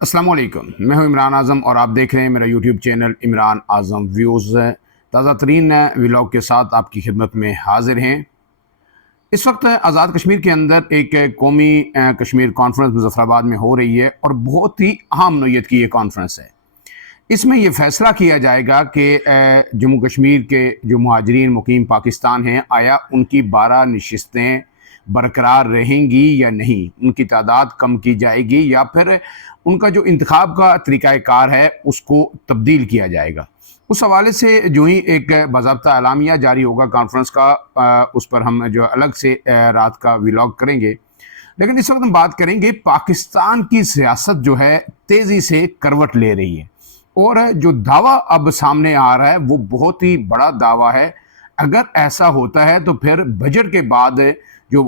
अस्सलाम वालेकुम। मैं हूं इमरान आज़म और आप देख रहे हैं मेरा यूट्यूब चैनल इमरान आज़म व्यूज़। ताज़ा तरीन व्लॉग के साथ आपकी खिदमत में हाजिर हैं। इस वक्त आज़ाद कश्मीर के अंदर एक कौमी कश्मीर कॉन्फ्रेंस मुज़फ़्फ़राबाद में हो रही है और बहुत ही अहम नौइयत की ये कॉन्फ्रेंस है। इसमें यह फ़ैसला किया जाएगा कि जम्मू कश्मीर के जो मुहाजिरीन मुकीम पाकिस्तान हैं, आया उनकी 12 नशिस्तें बरकरार रहेंगी या नहीं, उनकी तादाद कम की जाएगी या फिर उनका जो इंतखाब का तरीक़ाकार है उसको तब्दील किया जाएगा। उस हवाले से जो ही एक बाज़ाब्ता एलामिया जारी होगा कॉन्फ्रेंस का, उस पर हम जो अलग से रात का व्लॉग करेंगे। लेकिन इस वक्त हम बात करेंगे पाकिस्तान की सियासत जो है तेज़ी से करवट ले रही है और जो दावा अब सामने आ रहा है वो बहुत ही बड़ा दावा है। अगर ऐसा होता है तो फिर बजट के बाद जो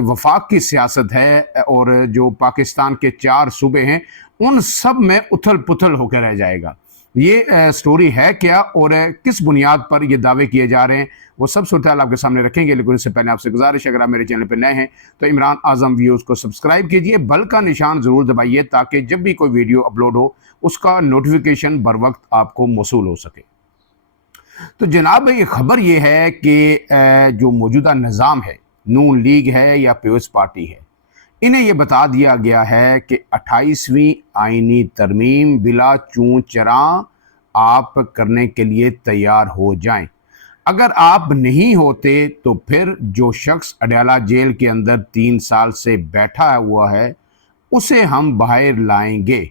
वफाक की सियासत है और जो पाकिस्तान के 4 सूबे हैं उन सब में उथल पुथल होकर रह जाएगा। ये स्टोरी है क्या और किस बुनियाद पर ये दावे किए जा रहे हैं, वो सब सूरत-ए-हाल आपके सामने रखेंगे। लेकिन इससे पहले आपसे गुजारिश है, अगर आप मेरे चैनल पर नए हैं तो इमरान आज़म व्यूज़ को सब्सक्राइब कीजिए, बेल का निशान ज़रूर दबाइए ताकि जब भी कोई वीडियो अपलोड हो उसका नोटिफिकेशन बर वक्त आपको मौसूल हो सके। तो जनाब, ये खबर ये है कि जो मौजूदा निज़ाम है, नून लीग है या पीपल्स पार्टी है, इन्हें यह बता दिया गया है कि 28वीं आईनी तरमीम बिला चूं चरां आप करने के लिए तैयार हो जाएं। अगर आप नहीं होते तो फिर जो शख्स अडयाला जेल के अंदर 3 साल से बैठा हुआ है उसे हम बाहर लाएंगे,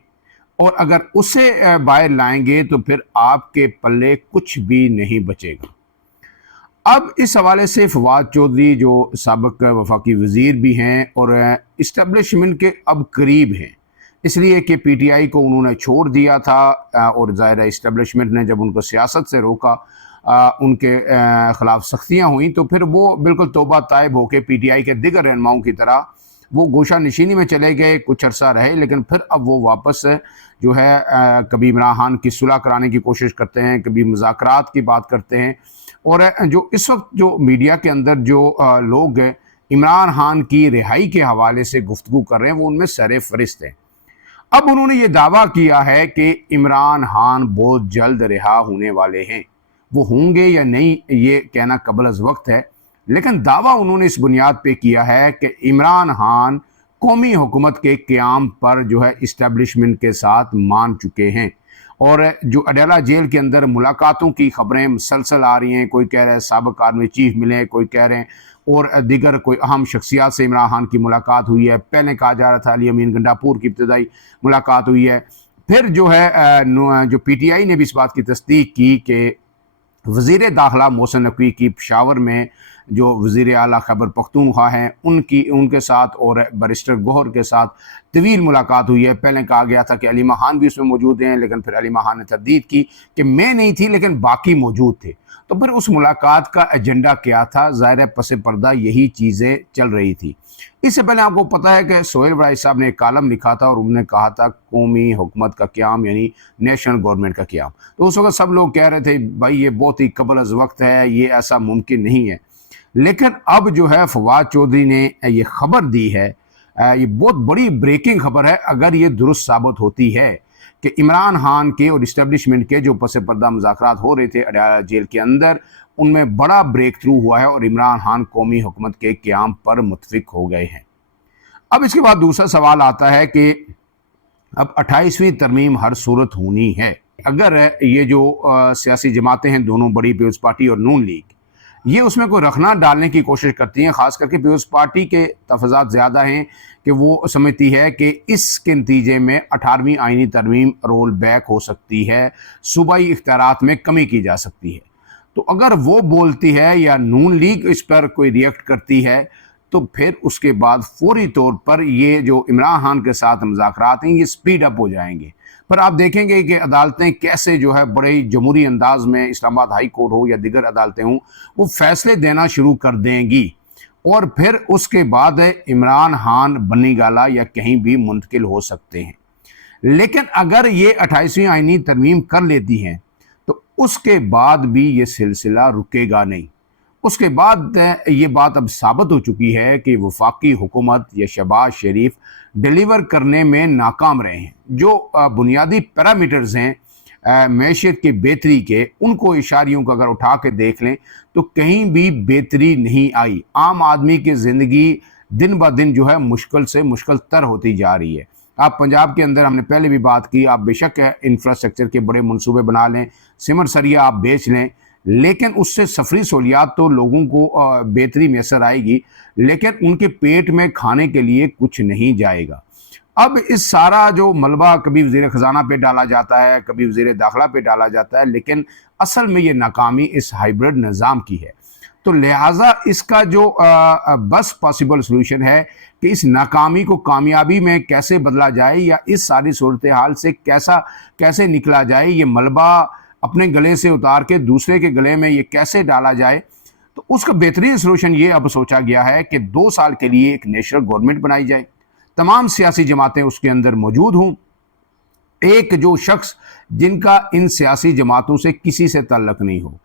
और अगर उसे बाहर लाएंगे तो फिर आपके पल्ले कुछ भी नहीं बचेगा। अब इस हवाले से फवाद चौधरी जो साबिक वफाकी वज़ीर भी हैं और इस्टेब्लिशमेंट के अब करीब हैं, इसलिए कि पीटीआई को उन्होंने छोड़ दिया था और ज़ाहिर है इस्टेब्लिशमेंट ने जब उनको सियासत से रोका, उनके ख़िलाफ़ सख्तियाँ हुई, तो फिर वो बिल्कुल तौबा ताइब होकर पीटीआई के दिगर रहनुमाओं की तरह वो गोशा नशीनी में चले गए। कुछ अरसा रहे लेकिन फिर अब वो वापस जो है कभी इमरान खान की सुलह कराने की कोशिश करते हैं, कभी मुज़ाकरात की बात करते हैं। और जो इस वक्त जो मीडिया के अंदर जो लोग इमरान खान की रिहाई के हवाले से गुफ्तगू कर रहे हैं वो उनमें सरे फरिस्त हैं। अब उन्होंने ये दावा किया है कि इमरान खान बहुत जल्द रिहा होने वाले हैं। वो होंगे या नहीं ये कहना कबल अज़ वक्त है, लेकिन दावा उन्होंने इस बुनियाद पे किया है कि इमरान खान कौमी हुकूमत के क़याम पर जो है इस्टेब्लिशमेंट के साथ मान चुके हैं। और जो अडयाला जेल के अंदर मुलाकातों की खबरें मुसलसल आ रही हैं, कोई कह रहे हैं साबिक आर्मी चीफ मिले, कोई कह रहे हैं और दिगर कोई अहम शख्सियात से इमरान खान की मुलाकात हुई है। पहले कहा जा रहा था अली अमीन गंडापुर की इब्तदाई मुलाकात हुई है। फिर जो है जो पीटीआई ने भी इस बात की तस्दीक की कि वज़ीर दाखिला मोहसिन नकवी की पेशावर में जो वज़ीर आला खैबर पख्तूनख्वा हैं उनके साथ और बैरिस्टर गौहर के साथ तवील मुलाकात हुई है। पहले कहा गया था कि अलीमा खान भी उसमें मौजूद हैं, लेकिन फिर अलीमा खान ने तरदीद की कि मैं नहीं थी लेकिन बाकी मौजूद थे। तो फिर उस मुलाकात का एजेंडा क्या था? ज़ाहिर है पस पर्दा यही चीज़ें चल रही थी। इससे पहले आपको पता है कि सोहेल बड़ाई साहब ने एक कालम लिखा था और उन्होंने कहा था कौमी हुकूमत का क़याम यानी नेशनल गवर्नमेंट का क़याम। तो उस वक्त सब लोग कह रहे थे भाई ये बहुत ही कबल अज़ वक्त है, ये ऐसा मुमकिन नहीं है। लेकिन अब जो है फवाद चौधरी ने ये खबर दी है, ये बहुत बड़ी ब्रेकिंग खबर है। अगर ये दुरुस्त साबित होती है कि इमरान खान के और इस्टेब्लिशमेंट के जो पस पर्दा मुज़ाकरात हो रहे थे अडयाला जेल के अंदर, उनमें बड़ा ब्रेक थ्रू हुआ है और इमरान खान कौमी हुकूमत के क़याम पर मुत्तफ़िक हो गए हैं। अब इसके बाद दूसरा सवाल आता है कि अब 28वीं तरमीम हर सूरत होनी है। अगर ये जो सियासी जमातें हैं, दोनों बड़ी पीपल्स पार्टी और नून लीग, ये उसमें कोई रखना डालने की कोशिश करती हैं, ख़ास करके पीपल्स पार्टी के तफज़ात ज़्यादा हैं कि वो समझती है कि इसके नतीजे में 18वीं आइनी तरमीम रोल बैक हो सकती है, सूबाई इख्तियारात में कमी की जा सकती है। तो अगर वो बोलती है या नून लीग इस पर कोई रिएक्ट करती है तो फिर उसके बाद फौरी तौर पर ये जो इमरान खान के साथ मुज़ाकरात हैं ये स्पीड अप हो जाएंगे। पर आप देखेंगे कि अदालतें कैसे जो है बड़े जमहूरी अंदाज में, इस्लामाबाद हाई कोर्ट हो या दिगर अदालतें हों, वो फैसले देना शुरू कर देंगी और फिर उसके बाद इमरान खान बनी गाला या कहीं भी मुंतकिल हो सकते हैं। लेकिन अगर ये 28वीं आइनी तरमीम कर लेती हैं तो उसके बाद भी ये सिलसिला रुकेगा नहीं। उसके बाद ये बात अब साबित हो चुकी है कि वफाकी हुकूमत या शहबाज शरीफ डिलीवर करने में नाकाम रहे हैं। जो बुनियादी पैरामीटर्स हैं मैशियत की बेहतरी के, उनको इशारियों को अगर उठा के देख लें तो कहीं भी बेहतरी नहीं आई। आम आदमी की ज़िंदगी दिन ब दिन जो है मुश्किल से मुश्किल तर होती जा रही है। आप पंजाब के अंदर, हमने पहले भी बात की, आप बेशक इंफ्रास्ट्रक्चर के बड़े मंसूबे बना लें, सीमेंट सरिया आप बेच लें, लेकिन उससे सफरी सहूलियात तो लोगों को बेहतरी मैसर आएगी, लेकिन उनके पेट में खाने के लिए कुछ नहीं जाएगा। अब इस सारा जो मलबा कभी वज़ीर ख़ज़ाना पे डाला जाता है, कभी वज़ीर दाखिला पे डाला जाता है, लेकिन असल में ये नाकामी इस हाइब्रिड निज़ाम की है। तो लिहाजा इसका जो बस पॉसिबल सलूशन है कि इस नाकामी को कामयाबी में कैसे बदला जाए या इस सारी सूरत हाल से कैसे निकला जाए, ये मलबा अपने गले से उतार के दूसरे के गले में ये कैसे डाला जाए। तो उसका बेहतरीन सलूशन ये अब सोचा गया है कि 2 साल के लिए एक नेशनल गवर्नमेंट बनाई जाए, तमाम सियासी जमातें उसके अंदर मौजूद हों। एक जो शख्स जिनका इन सियासी जमातों से किसी से ताल्लुक नहीं हो,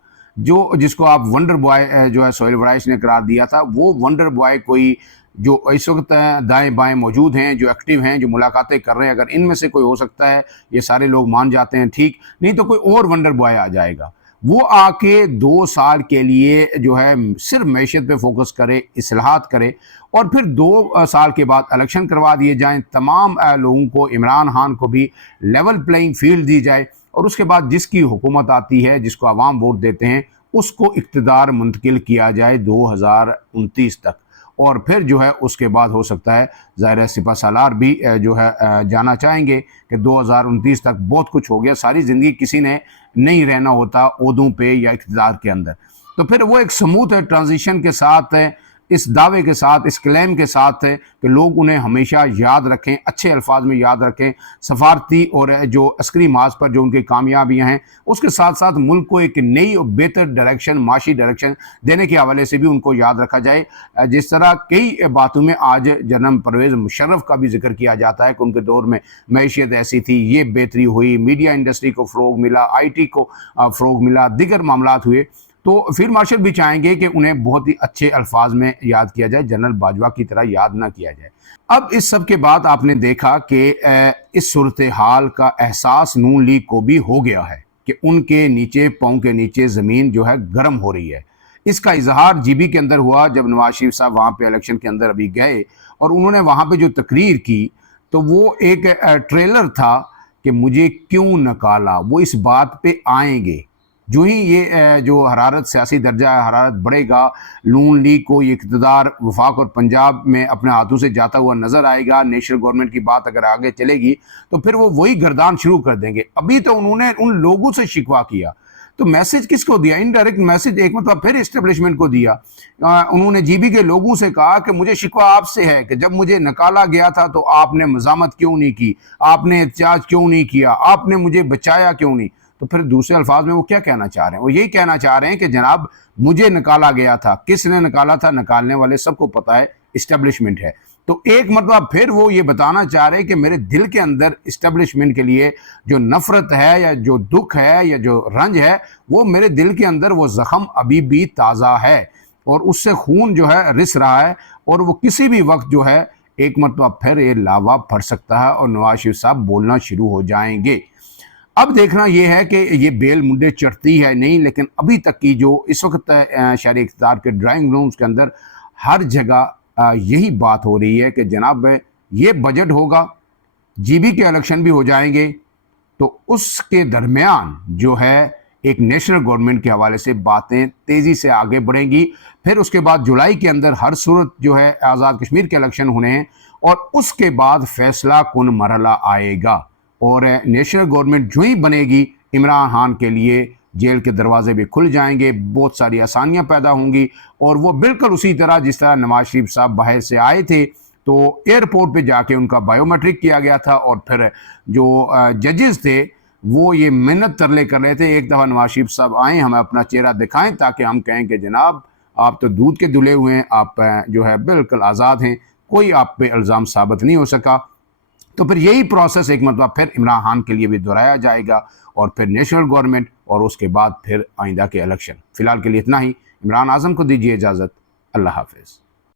जिसको आप वंडर बॉय जो है सोहेल वराइश ने करार दिया था, वो वंडर बॉय कोई जो इस वक्त दाएं बाएं मौजूद हैं, जो एक्टिव हैं, जो मुलाकातें कर रहे हैं, अगर इनमें से कोई हो सकता है, ये सारे लोग मान जाते हैं, ठीक, नहीं तो कोई और वंडर बॉय आ जाएगा। वो आके 2 साल के लिए जो है सिर्फ मैशियत पे फोकस करे, इस्लाहात करे, और फिर 2 साल के बाद इलेक्शन करवा दिए जाएं, तमाम लोगों को, इमरान खान को भी लेवल प्लेइंग फील्ड दी जाए, और उसके बाद जिसकी हुकूमत आती है, जिसको अवाम वोट देते हैं, उसको इक़्तिदार मुंतकिल किया जाए 2029 तक। और फिर जो है उसके बाद हो सकता है, ज़ाहिर है सिपह सालार भी जो है जाना चाहेंगे कि 2029 तक बहुत कुछ हो गया, सारी ज़िंदगी किसी ने नहीं रहना होता ओहदों पे या इक़्तिदार के अंदर। तो फिर वो एक स्मूथ ट्रांजिशन के साथ, इस दावे के साथ, इस क्लेम के साथ है कि लोग उन्हें हमेशा याद रखें, अच्छे अल्फाज में याद रखें, सफारती और जो अस्करी माज पर जो उनकी कामयाबियां हैं, उसके साथ साथ मुल्क को एक नई और बेहतर डायरेक्शन, माशी डायरेक्शन देने के हवाले से भी उनको याद रखा जाए। जिस तरह कई बातों में आज जनरल परवेज़ मुशर्रफ का भी जिक्र किया जाता है कि उनके दौर में मैशियत ऐसी थी, ये बेहतरी हुई, मीडिया इंडस्ट्री को फ़रोग मिला, IT को फ़रोग मिला, दीगर मामलात हुए। तो फील्ड मार्शल भी चाहेंगे कि उन्हें बहुत ही अच्छे अल्फाज में याद किया जाए, जनरल बाजवा की तरह याद ना किया जाए। अब इस सब के बाद आपने देखा कि इस सूरत हाल का एहसास नून लीग को भी हो गया है कि उनके नीचे, पाँव के नीचे ज़मीन जो है गर्म हो रही है। इसका इजहार GB के अंदर हुआ जब नवाज शरीफ साहब वहाँ पे इलेक्शन के अंदर अभी गए और उन्होंने वहाँ पे जो तकरीर की, तो वो एक ट्रेलर था कि मुझे क्यों निकाला। वो इस बात पे आएंगे जो ही ये जो हरारत, सियासी दर्जा हरारत बढ़ेगा, नून लीग को ये इक़्तिदार वफाक और पंजाब में अपने हाथों से जाता हुआ नज़र आएगा, नेशनल गवर्नमेंट की बात अगर आगे चलेगी तो फिर वो वही गर्दान शुरू कर देंगे। अभी तो उन्होंने उन लोगों से शिकवा किया, तो मैसेज किसको दिया? इनडायरेक्ट मैसेज एक मतलब फिर इस्टेब्लिशमेंट को दिया। उन्होंने GB के लोगों से कहा कि मुझे शिकवा आपसे है कि जब मुझे निकाला गया था तो आपने मज़ामत क्यों नहीं की, आपने एहतजाज क्यों नहीं किया, आपने मुझे बचाया क्यों नहीं। तो फिर दूसरे अल्फाज में वो क्या कहना चाह रहे हैं? वो यही कहना चाह रहे हैं कि जनाब मुझे निकाला गया था, किसने निकाला था, निकालने वाले सबको पता है, इस्टेब्लिशमेंट है। तो एक मतलब फिर वो ये बताना चाह रहे हैं कि मेरे दिल के अंदर इस्टेब्लिशमेंट के लिए जो नफरत है या जो दुख है या जो रंज है, वो मेरे दिल के अंदर वो ज़ख्म अभी भी ताज़ा है और उससे खून जो है रिस रहा है और वो किसी भी वक्त जो है एक मतलब फिर ये लावा फट सकता है और नवाज शरीफ साहब बोलना शुरू हो जाएंगे। अब देखना यह है कि ये बेल मुंडे चढ़ती है नहीं, लेकिन अभी तक की जो इस वक्त शहरी इक़्तिदार के ड्राइंग रूम्स के अंदर हर जगह यही बात हो रही है कि जनाब ये बजट होगा, GB के इलेक्शन भी हो जाएंगे, तो उसके दरमियान जो है एक नेशनल गवर्नमेंट के हवाले से बातें तेज़ी से आगे बढ़ेंगी। फिर उसके बाद जुलाई के अंदर हर सूरत जो है आज़ाद कश्मीर के इलेक्शन होने हैं और उसके बाद फैसला कुन मरहला आएगा और नेशनल गवर्नमेंट जो ही बनेगी, इमरान खान के लिए जेल के दरवाजे भी खुल जाएंगे, बहुत सारी आसानियां पैदा होंगी और वो बिल्कुल उसी तरह जिस तरह नवाज शरीफ साहब बाहर से आए थे तो एयरपोर्ट पे जाके उनका बायोमेट्रिक किया गया था और फिर जो जजेस थे वो ये मिन्नत तरले कर रहे थे, एक दफ़ा नवाज शरीफ साहब आएँ, हमें अपना चेहरा दिखाएं ताकि हम कहें कि जनाब आप तो दूध के दुले हुए हैं, आप जो है बिल्कुल आज़ाद हैं, कोई आप पे इल्ज़ाम साबित नहीं हो सका। तो फिर यही प्रोसेस एक मतलब फिर इमरान खान के लिए भी दोहराया जाएगा और फिर नेशनल गवर्नमेंट और उसके बाद फिर आइंदा के इलेक्शन। फ़िलहाल के लिए इतना ही। عمران اعظم کو دیجیے اجازت۔ اللہ حافظ۔